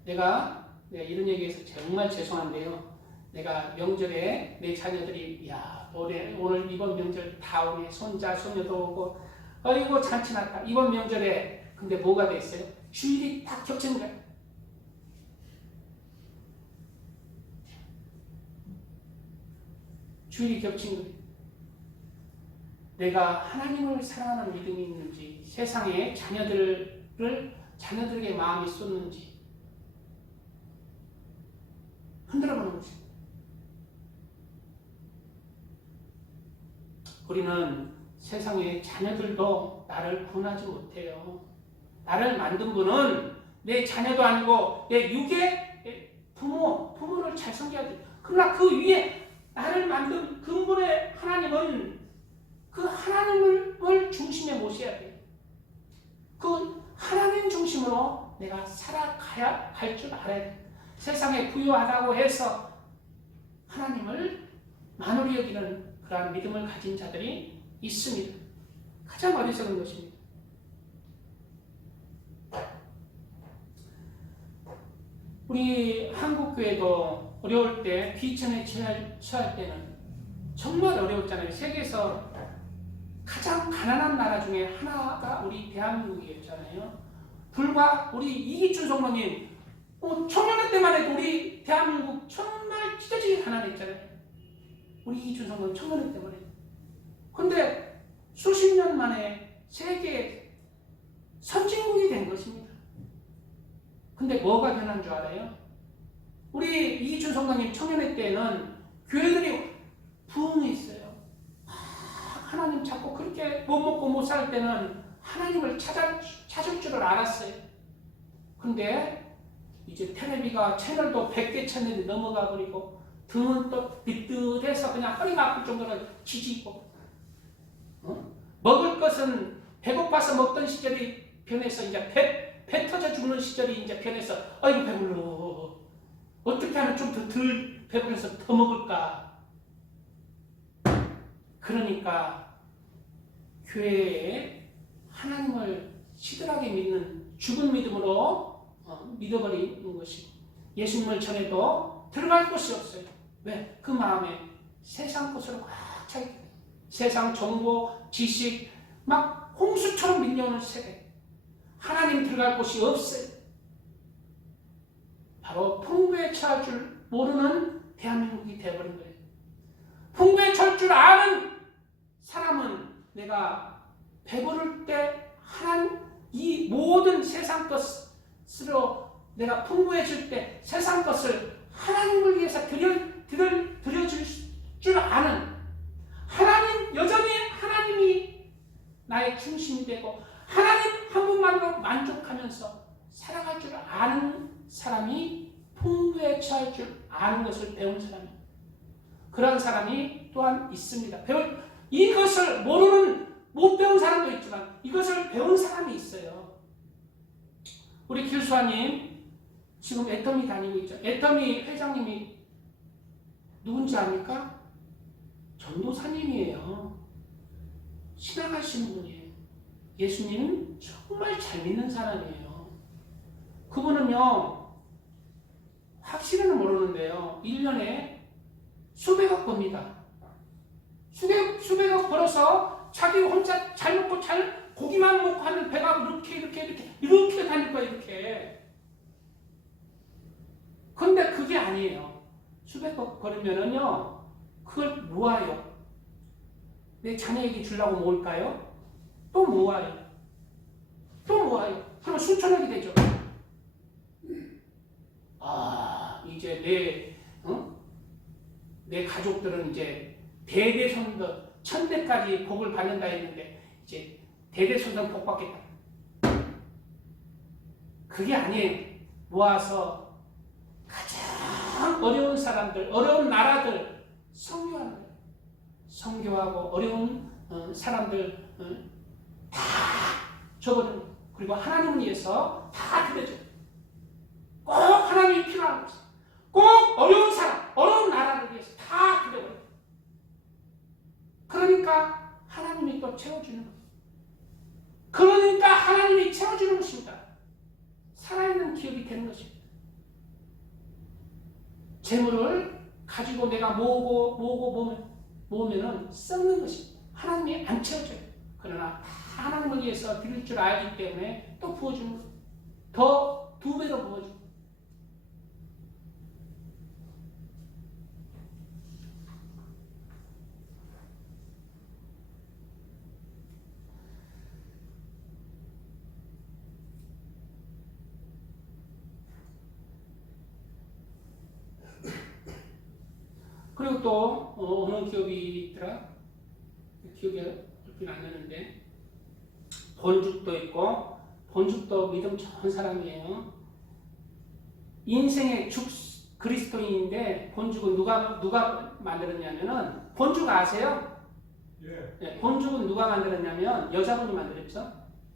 내가 이런 얘기해서 정말 죄송한데요. 내가 명절에 내 자녀들이 오늘 이번 명절 다 오네. 손자 손녀도 오고 어이구 잔치 났다. 이번 명절에 근데 뭐가 됐어요? 주일이 딱 겹치는 거예요. 주일이 겹친 거예요. 내가 하나님을 사랑하는 믿음이 있는지 세상에 자녀들에게 마음이 쏟는지 흔들어보는 거죠. 우리는 세상의 자녀들도 나를 구원하지 못해요. 나를 만든 분은 내 자녀도 아니고 내 육의 부모를 잘 섬겨야 돼요. 그러나 그 위에 나를 만든 근본의 하나님은 그 하나님을 중심에 모셔야 돼요. 그 하나님 중심으로 내가 살아가야 할 줄 알아야 돼요. 세상에 부유하다고 해서 하나님을 만홀히 여기는 그러한 믿음을 가진 자들이 있습니다. 가장 어리석은 것입니다. 우리 한국교회도 어려울 때 비천에 처할 때는 정말 어려웠잖아요. 세계에서 가장 가난한 나라 중에 하나가 우리 대한민국이었잖아요. 불과 우리 이기춘 성모님 청년회 때만 해도 우리 대한민국 정말 찢어지게 가난했잖아요. 우리 이기춘 성모님 청년회 때만 해도. 근데 수십 년 만에 세계 선진국이 된 것입니다. 근데 뭐가 변한 줄 알아요? 우리 이기춘 성모님 청년회 때는 교회들이 부흥했어요. 하나님 찾고 그렇게 못 먹고 못 살 때는 하나님을 찾을 줄을 알았어요. 근데 이제 텔레비가 채널도 100개 채널이 넘어가 버리고 등은 또 빗듯해서 그냥 허리가 아플 정도로 지지고 먹을 것은 배고파서 먹던 시절이 변해서 이제 배 터져 죽는 시절이 이제 변해서 아이고 배불러. 어떻게 하면 좀 덜 배불러서 더 먹을까. 그러니까 교회에 하나님을 시들하게 믿는 죽은 믿음으로 믿어버리는 것이고 예수님을 전해도 들어갈 곳이 없어요. 왜? 그 마음에 세상 것으로 꽉 차있기 때문에 세상 정보, 지식 막 홍수처럼 밀려오는 세계 하나님 들어갈 곳이 없어요. 바로 풍부에 처할 줄 모르는 대한민국이 되어버린 거예요. 풍부에 처할 줄 아는 사람은 내가 배부를 때 이 모든 세상 것으로 내가 풍부해질 때 세상 것을 하나님을 위해서 드려줄 줄 아는 하나님 여전히 하나님이 나의 중심이 되고 하나님 한 분만으로 만족하면서 살아갈 줄 아는 사람이 풍부에 처할 줄 아는 것을 배운 사람, 그런 사람이 또한 있습니다. 이것을 못 배운 사람도 있지만 이것을 배운 사람이 있어요. 우리 길수아님 지금 애터미 다니고 있죠. 애터미 회장님이 누군지 아닙니까? 전도사님이에요. 신학하시는 분이에요. 예수님 정말 잘 믿는 사람이에요. 그분은요, 확실히는 모르는데요, 1년에 수백억 법니다. 수백억 벌어서 자기 혼자 잘 먹고 고기만 먹고 하는 배가 이렇게 다닐 거야, 이렇게. 근데 그게 아니에요. 수백억 벌으면은요, 그걸 모아요. 내 자녀에게 주려고 모을까요? 또 모아요. 그러면 수천억이 되죠. 이제 내 가족들은 이제 대대손손 천대까지 복을 받는다 했는데 이제 대대손손 복 받겠다. 그게 아니에요. 모아서 가장 어려운 사람들, 어려운 나라들 선교하는 거예요. 선교하고 어려운 사람들 다 줘버리는 거예요. 그리고 하나님을 위해서 다 드려줘요. 꼭 하나님이 필요한 것이, 꼭 어려운 사람, 어려운 나라를 위해서 다 드려버려요. 그러니까 하나님이 또 채워주는 거예요. 그러니까 하나님이 채워주는 것입니다. 살아있는 기업이 되는 것입니다. 재물을 가지고 내가 모으면은 썩는 것입니다. 하나님이 안 채워줘요. 그러나 다 하나님을 위해서 드릴 줄 알기 때문에 또 부어주는 거예요. 더 2배로 부어줘요. 그리고 또 어느 기업이 있더라? 기억이 얼핏 안 나는데, 본죽도 있고, 본죽도 믿음 좋은 사람이에요. 인생의 죽 그리스도인인데, 본죽은 누가 만들었냐면은, 본죽 아세요? 예. 네, 본죽은 누가 만들었냐면 여자분이 만들었죠.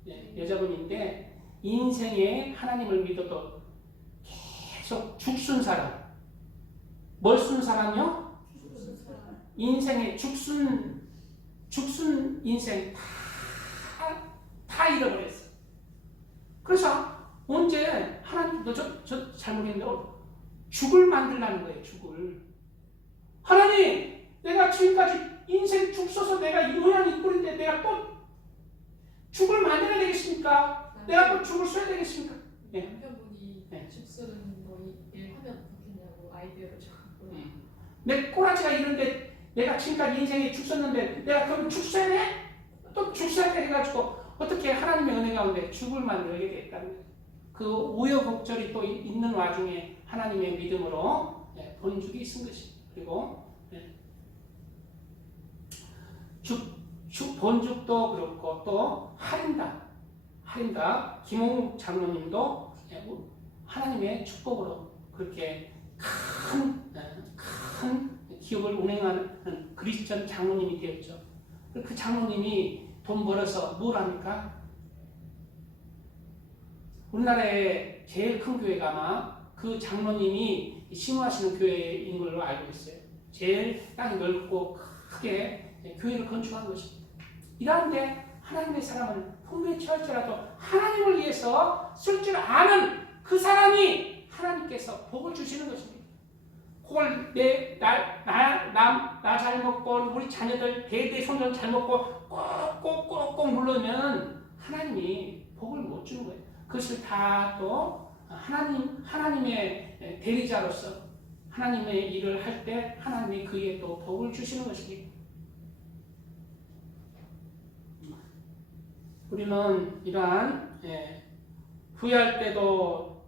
네, 여자분인데 인생에 하나님을 믿어도 계속 죽순 사람. 뭘 쓴 사람이요? 인생의 죽순 인생 다 잃어버렸어. 그래서 언제 하나님도 저 잘못했는데 죽을 만들라는 거예요. 죽을. 하나님, 내가 지금까지 인생 죽 써서 내가 이 모양 이 꼴인데 내가 또 죽을 만들어야 되겠습니까? 내가 또 죽을 써야 되겠습니까? 네. 남편분이 네. 죽 쓰는 거 일하면 어떻겠냐고 아이디어를 줘갖고 내 꼬라지가 이런데 내가 지금까지 인생에 죽 썼는데 내가 그럼 죽 써야 돼? 또 죽 써야 돼 해가지고 어떻게 하나님의 은혜 가운데 죽을 만들게 됐다는 거예요. 그 우여곡절이 또 있는 와중에 하나님의 믿음으로 본죽이 쓴 것입니다. 그리고 본죽도 그렇고 또 할인다 김홍 장로님도 하나님의 축복으로 그렇게 큰 기업을 운행하는 그리스천 장로님이 되었죠. 그 장로님이 돈 벌어서 뭘 합니까? 우리나라의 제일 큰 교회가 아마 그 장로님이 심호하시는 교회인 걸로 알고 있어요. 제일 땅이 넓고 크게 교회를 건축한 것입니다. 이러한데 하나님의 사람은 풍부에 처할지라도 하나님을 위해서 쓸 줄 아는 그 사람이 하나님께서 복을 주시는 것입니다. 그걸 나 잘 먹고 우리 자녀들 대대손손 잘 먹고 꼭꼭꼭꼭 누르면 하나님이 복을 못 주는 거예요. 그것을 다 또 하나님의 대리자로서 하나님의 일을 할 때 하나님이 그에 또 복을 주시는 것입니다. 우리는 이러한 후회할 때도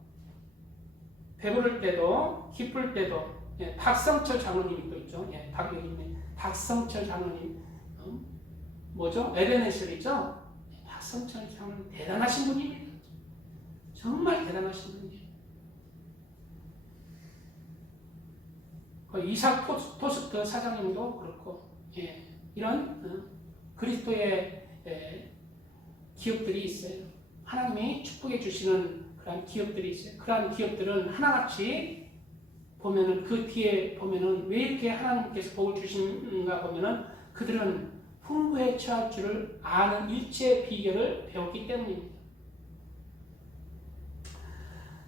배부를 때도 기쁠 때도 박성철 장로님이 또 있죠. 박성철 장로님 뭐죠? 에베네셀이죠. 박성철 장로님 대단하신 분입니다. 정말 대단하신 분이에요. 그 이삭 토스트 사장님도 그렇고, 예, 이런 그리스도의 기업들이 있어요. 하나님이 축복해 주시는 그러한 기업들이 있어요. 그러한 기업들은 하나같이 보면은 그 뒤에 보면은 왜 이렇게 하나님께서 복을 주시는가 보면은 그들은 풍부에 처할 줄을 아는 일체의 비결을 배웠기 때문입니다.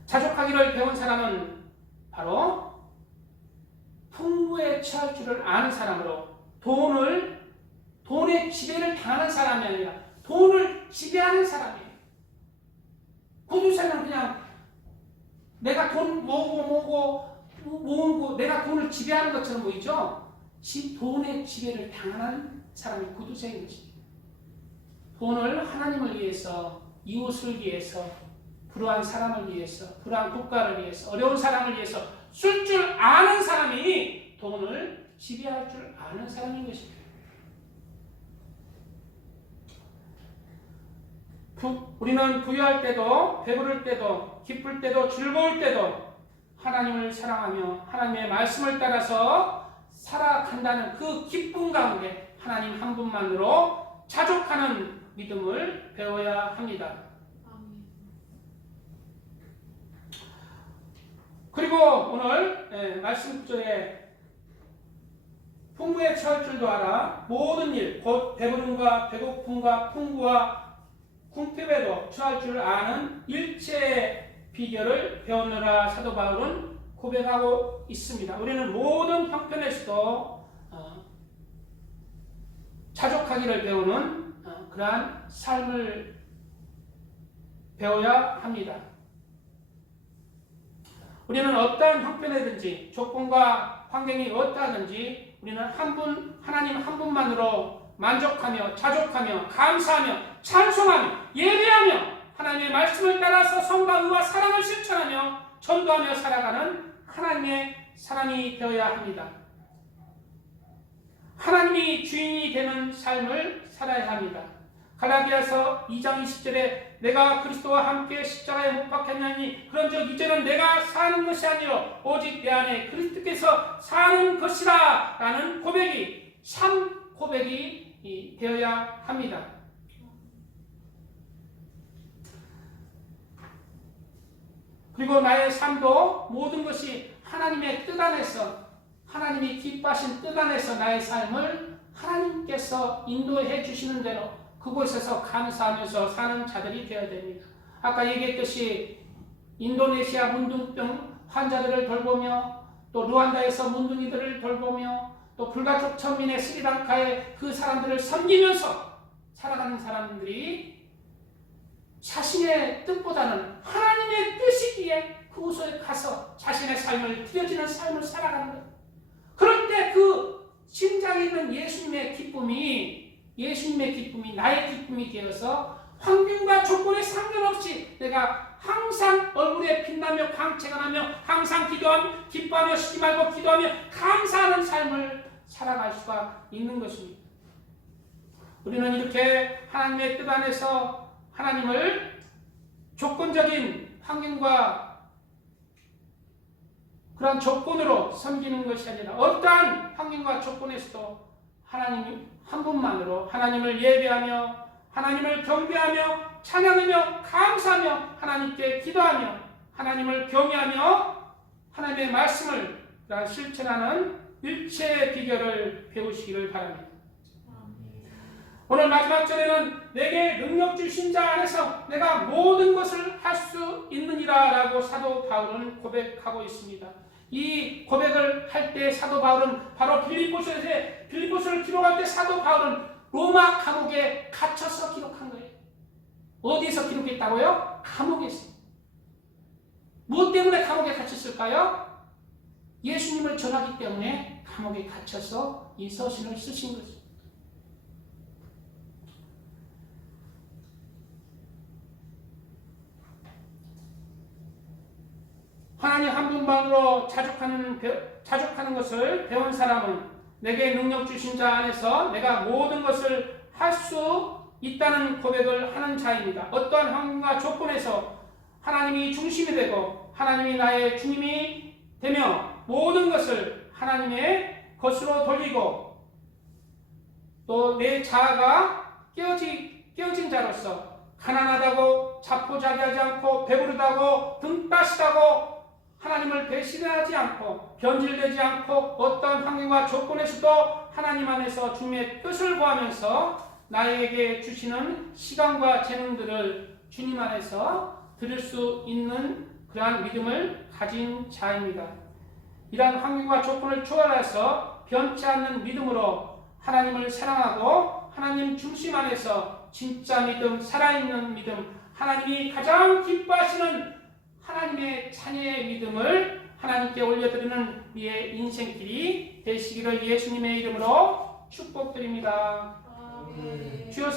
자족하기를 배운 사람은 바로 풍부에 처할 줄을 아는 사람으로 돈의 지배를 당하는 사람이 아니라 돈을 지배하는 사람이에요. 구두쇠는 그냥 내가 돈 모으고 내가 돈을 지배하는 것처럼 보이죠? 돈의 지배를 당하는 사람이 구두쇠인 것입니다. 돈을 하나님을 위해서, 이웃을 위해서, 불우한 사람을 위해서, 불우한 국가를 위해서, 어려운 사람을 위해서 쓸 줄 아는 사람이 돈을 지배할 줄 아는 사람인 것입니다. 우리는 부유할 때도, 배부를 때도, 기쁠 때도, 즐거울 때도 하나님을 사랑하며 하나님의 말씀을 따라서 살아간다는 그 기쁨 가운데 하나님 한 분만으로 자족하는 믿음을 배워야 합니다. 그리고 오늘 말씀 구절에 풍부에 처할 줄도 알아 모든 일 곧 배부름과 배고픔과 풍부와 궁핍에도 처할 줄 아는 일체의 비결을 배우느라 사도 바울은 고백하고 있습니다. 우리는 모든 형편에서도 자족하기를 배우는 그러한 삶을 배워야 합니다. 우리는 어떠한 형편이든지 조건과 환경이 어떠하든지 우리는 하나님 한 분만으로 만족하며 자족하며 감사하며 찬송하며 예배하며 하나님의 말씀을 따라서 성과 의와 사랑을 실천하며 전도하며 살아가는 하나님의 사람이 되어야 합니다. 하나님이 주인이 되는 삶을 살아야 합니다. 갈라디아서 2장 20절에 내가 그리스도와 함께 십자가에 못 박혔나니 그런즉 이제는 내가 사는 것이 아니요 오직 내 안에 그리스도께서 사는 것이라 라는 고백이 참 고백이 되어야 합니다. 그리고 나의 삶도 모든 것이 하나님의 뜻 안에서 하나님이 기뻐하신 뜻 안에서 나의 삶을 하나님께서 인도해 주시는 대로 그곳에서 감사하면서 사는 자들이 되어야 됩니다. 아까 얘기했듯이 인도네시아 문둥병 환자들을 돌보며 또 루안다에서 문둥이들을 돌보며 또 불가촉 천민의 스리랑카의 그 사람들을 섬기면서 살아가는 사람들이 자신의 뜻보다는 하나님의 뜻이기에 그곳에 가서 자신의 삶을 드려지는 삶을 살아가는 것. 그럴 때 그 심장에 있는 예수님의 기쁨이 나의 기쁨이 되어서 환경과 조건에 상관없이 내가 항상 얼굴에 빛나며 광채가 나며 항상 기뻐하며 쉬지 말고 기도하며 감사하는 삶을 살아갈 수가 있는 것입니다. 우리는 이렇게 하나님의 뜻 안에서 하나님을 조건적인 환경과 그런 조건으로 섬기는 것이 아니라 어떠한 환경과 조건에서도 하나님 한 분만으로 하나님을 예배하며 하나님을 경배하며 찬양하며 감사하며 하나님께 기도하며 하나님을 경외하며 하나님의 말씀을 실천하는 일체의 비결을 배우시기를 바랍니다. 오늘 마지막 절에는 내게 능력 주신 자 안에서 내가 모든 것을 할 수 있느니라 라고 사도 바울은 고백하고 있습니다. 이 고백을 할 때 사도 바울은 바로 빌립보서를 기록할 때 사도 바울은 로마 감옥에 갇혀서 기록한 거예요. 어디에서 기록했다고요? 감옥에서. 무엇 때문에 감옥에 갇혔을까요? 예수님을 전하기 때문에 감옥에 갇혀서 이 서신을 쓰신 거죠. 하나님 한 분만으로 자족하는 것을 배운 사람은 내게 능력 주신 자 안에서 내가 모든 것을 할 수 있다는 고백을 하는 자입니다. 어떠한 환경과 조건에서 하나님이 중심이 되고 하나님이 나의 주님이 되며 모든 것을 하나님의 것으로 돌리고 또 내 자아가 깨어진 자로서 가난하다고 자포자기하지 않고 배부르다고 등 따시다고 하나님을 배신하지 않고 변질되지 않고 어떤 환경과 조건에서도 하나님 안에서 주님의 뜻을 구하면서 나에게 주시는 시간과 재능들을 주님 안에서 드릴 수 있는 그러한 믿음을 가진 자입니다. 이러한 환경과 조건을 초월해서 변치 않는 믿음으로 하나님을 사랑하고 하나님 중심 안에서 진짜 믿음, 살아있는 믿음, 하나님이 가장 기뻐하시는 하나님의 자녀의 믿음을 하나님께 올려드리는 우리의 인생길이 되시기를 예수님의 이름으로 축복드립니다. 아멘. 주여